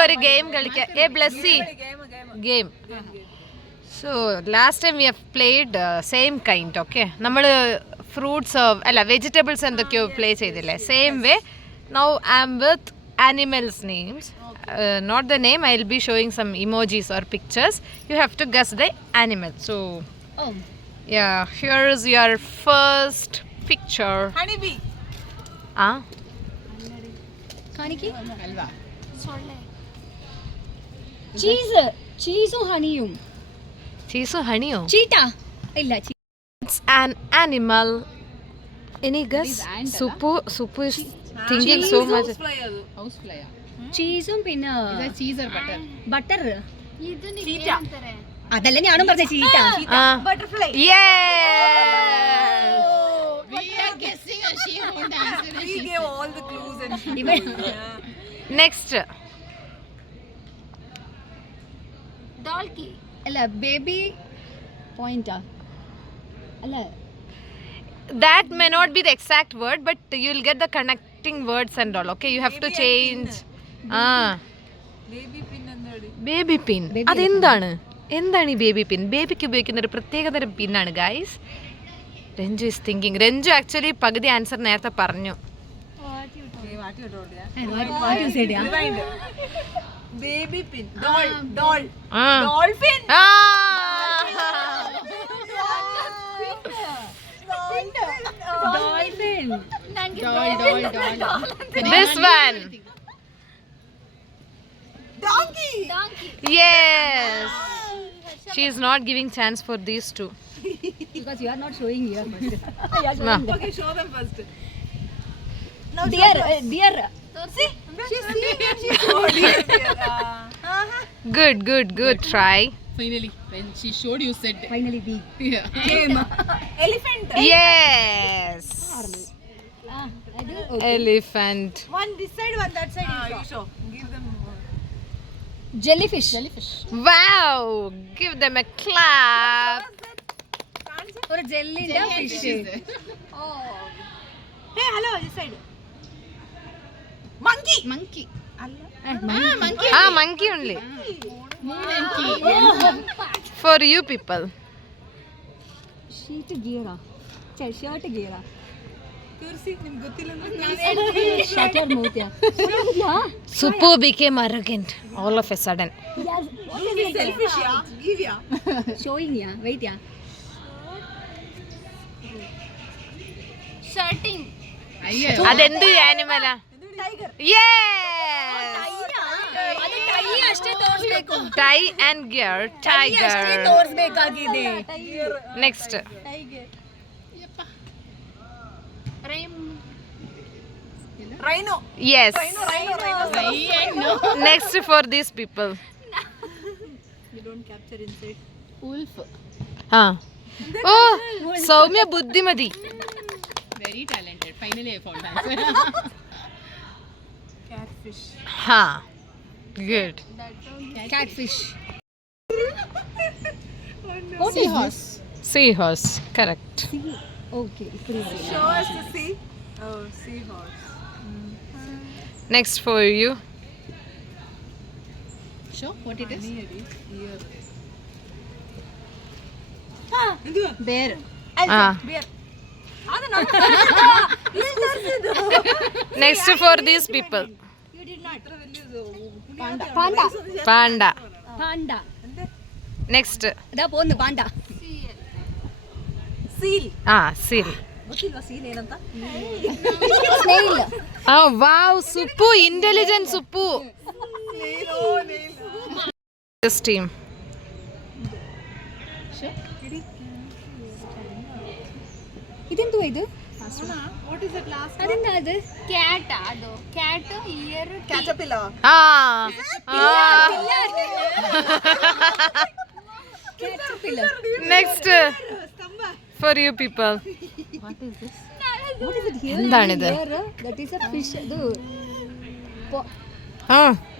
നമുക്കൊരു ഗെയിം കളിക്കാം. Blessy game. So last time we have played same kind, okay? നമ്മൾ ഫ്രൂട്ട്സ് അല്ല വെജിറ്റബിൾസ് എന്തൊക്കെയോ പ്ലേ ചെയ്തില്ലേ? Same way. Now I am with animals names. Not the name. I will be showing some emojis or pictures. You have to guess the animal. So yeah, here is your first picture. Honeybee. കാണിക്ക്. ചീസ്. ചീസും ഹണിയും. ചീസും ഹണിയോ? ചീറ്റ. ഇല്ല. It's an animal. Any guess? Suppu is thinking so much. House fly. ചീസും പിന്നെ cheese or butter? Butter. Cheetah. അതല്ല ഞാനും പറഞ്ഞ cheetah. Butterfly. Yes. We are guessing and she won't answer. We gave all the clues and she Next. ഡോൾക്കി. അല്ല ബേബി പോയിന്റാ. അല്ല That may not be the exact word, but you'll get the connecting words and all. Okay, you have to change. baby pin endadi. Baby pin. അതെന്താണ്? എന്താണ് ഈ ബേബി പിൻ? ബേബിക്ക് ഉപയോഗിക്കുന്ന ഒരു പ്രത്യേകതരം പിന്നാണ് guys. Ranju is thinking. Ranju actually പകുതി ആൻസർ നേരത്തെ പറഞ്ഞു. Baby pin. Doll. Dolphin. Dolphin. This one. Donkey. Yes. She is not giving chance for these two. because you are not showing here first. No. Okay, show them first. Deer. See? She's Good try. Finally, when she showed, you said. Finally B. Yeah. game. Elephant. Yes. Elephant. One this side, one that side. You show. Give them. Jellyfish. Wow. Give them a clap. ഒരു ജെല്ലിന്റെ fish. Hey, hello. This side. Monkey. Monkey. Monkey only. Monkey. For you people. Sheet ഗിയറാ. Shirt ഗിയറാ. Kursi. ನಿಮಗೆ ಗೊತ್ತಿಲ್ಲ shutter മൂത്യ. Suppu became arrogant all of a sudden. selfish ya. Give ya. Showing ya. Wait ya. Shirting. Ayyo. അതെന്ത് ആനിമലാ? Tiger. Yes. ಅದು ಟೈ ಅಷ್ಟೇ ತೋರಿಸಬೇಕು. Tie and gear. Tiger. ಅಷ್ಟೇ ತೋರಿಸಬೇಕಾಗಿದೆ. Next. Tiger. Rhino. Yes. Rhino. Next for these people. You don't capture inside. Wolf. Oh, Soumya Buddhimati. Very talented. Finally, I found answer. Catfish. Good. Catfish. Seahorse. Correct. Okay. Show us the sea. Oh, seahorse. Next for you. Show what it is. Bear. Bear. Next for these people. You did not. Panda. Panda. Next. അതാ പോന്ന് Panda. Seal. Seal. ಗೊತ್ತಿಲ್ವಾ seal ಏನಂತ? Snail. Oh wow, Suppu, intelligent Suppu. This team. Show. ಇದೆಂತ ಇದು? What is that last? ಅದೆಂತ ಅದು? ಕ್ಯಾಟ್ ಅದು cat year Caterpillar. Caterpillar. Next for you people. What is it here? എന്താണിത്? Here, that is a fish. ಅದು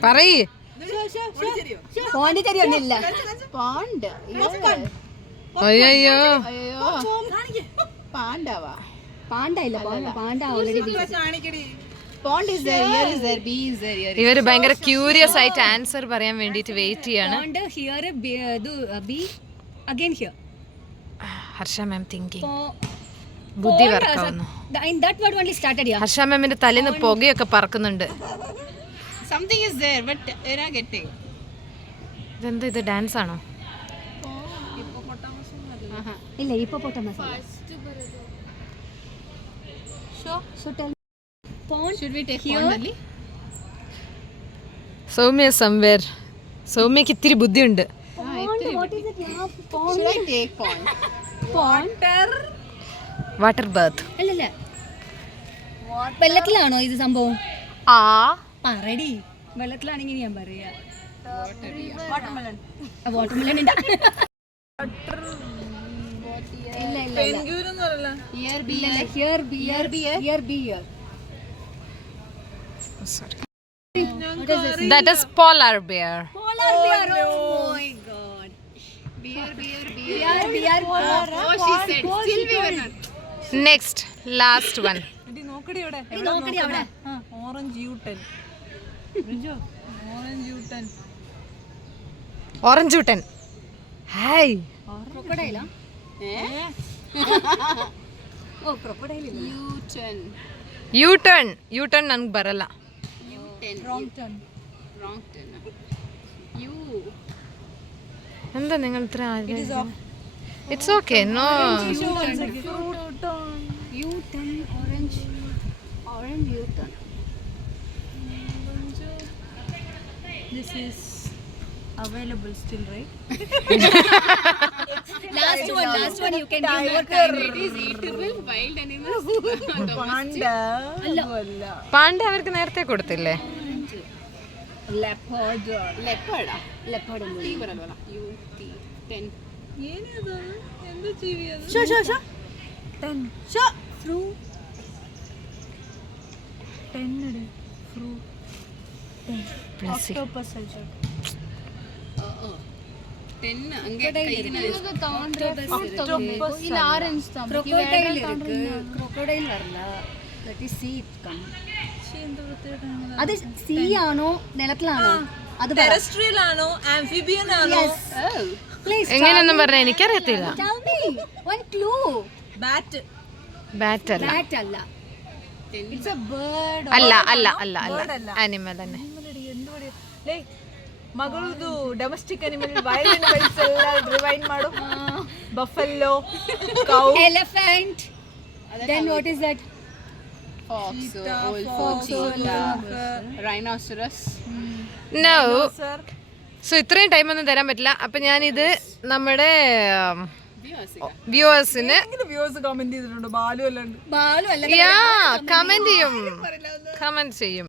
പറയ്. പോണ്ടിച്ചേരി ഒന്നില്ല. Pond. അയ്യോ പാണ്ടവാ. പാണ്ട ഇല്ല. പാണ്ട ഓൾറെഡി കാണിക്കടി. Pond is there, ear is there, bee is there, ear is ഇവര് ഭയങ്കര ക്യൂരിയസ് ആയിട്ട് ആൻസർ പറയാൻ വേണ്ടിട്ട് വെയിറ്റ് ചെയ്യാണ്. Pond here, bee again here. Harsha ma'am thinking Po- ബുദ്ധി pond, വർക്കാവുന്നു. in that word only started here. Harsha മാമിന്റെ തലേന്ന് പുകയൊക്കെ പറക്കുന്നുണ്ട്. something is there, but you're not getting. ഇതെന്താ ഇത് ഡാൻസ് ആണോ? ಇಲ್ಲ hippopotamus. So tell me. Pond Should we take here? pond only? Soumya somewhere. സൗമ്യക്ക് ഇത്തിരി ബുദ്ധിയുണ്ട്. Pond, what is it? Yeah, pond. Should I take pond? Pond. Water bath. അല്ലല്ല വെള്ളത്തിലാണോ ഇത് സംഭവം? ആ പറയടി, വെള്ളത്തിലാണെങ്കിൽ ഞാൻ പറയാ വാട്ടർമെലൺ. ഇല്ല ഇല്ല Ear, bee, ear. Hear bear hear bear. that is polar bear. Polar bear. Oh my god. Beer, beer, beer. Beer beer. Oh, she said. Still we were not. next last one. നോക്കടി അവിടെ. orange uten. Hi. ക്രൊക്കഡൈലാ? ಓ ಕ್ರೊಕೊಡೈಲ್ ಇಲ್ಲ. U-turn. You-turn ನನಗೆ ಬರಲ್ಲ. Wrong turn. U. എന്താ നിങ്ങൾ ഇത്ര it's okay no U-turn, orange U-turn. This is available still, right? Last one you can give more time. It is eatable wild animals. Panda അവർക്ക് നേരത്തെ കൊടുത്തില്ലേ? Leopard. Leopard. Leopard ഉണ്ട്. T ಬರಲ್ವಲ್ಲ? U-T. 10. ಏನಿದು ಎಂತ ಜೀವಿ ಅದು? ಶೋ 10 ಶೋ ಫ್ರೂ 10 ನಡಿ ಫ್ರೂ Blessing. ಆಕ್ಟೋಪಸ್ ಅಲ್ಸೋ 10 ಹಂಗೆ ಕೈನಲ್ಲಿ ಇಲ್ಲ ಆರೆಂಜ್ crocodile இருக்கு. crocodile வரல. let us see it come. അത് സീ ആണോ നിലത്തിലാണോ? അത് ടെറസ്ട്രിയൽ ആണോ ആംഫിബിയൻ ആണോ? പ്ലീസ് എങ്ങനെയൊന്നും പറഞ്ഞാൽ എനിക്കറിയത്തില്ല. tell me one clue. Bat bat അല്ല cat അല്ല. it's a bird. അല്ല അല്ല അല്ല അല്ല ആനിമൽ തന്നെ. ಲೇ ಮಗಳದು ಡೊಮೆಸ್ಟಿಕ್ ಅನಿಮಲ್ ವೈಲ್ಡ್ ಅನಿಮಲ್ಸ್ ಎಲ್ಲ ರಿವೈಂಡ್ ಮಾಡು. Buffalo, cow, elephant. then what is that? Fox, wolf, rhinoceros. No. Sir so ഇത്രയും ടൈമൊന്നും തരാൻ പറ്റില്ല. അപ്പം ഞാനിത് നമ്മുടെ Viewers. വ്യൂവേഴ്സിന് ഇങ്ങനെ വ്യൂവേഴ്സ് കമന്റ് ചെയ്തിട്ടുണ്ട്. ബാലു എല്ലാം ഉണ്ട്. ബാലു അല്ല. കമന്റ് ചെയ്യും.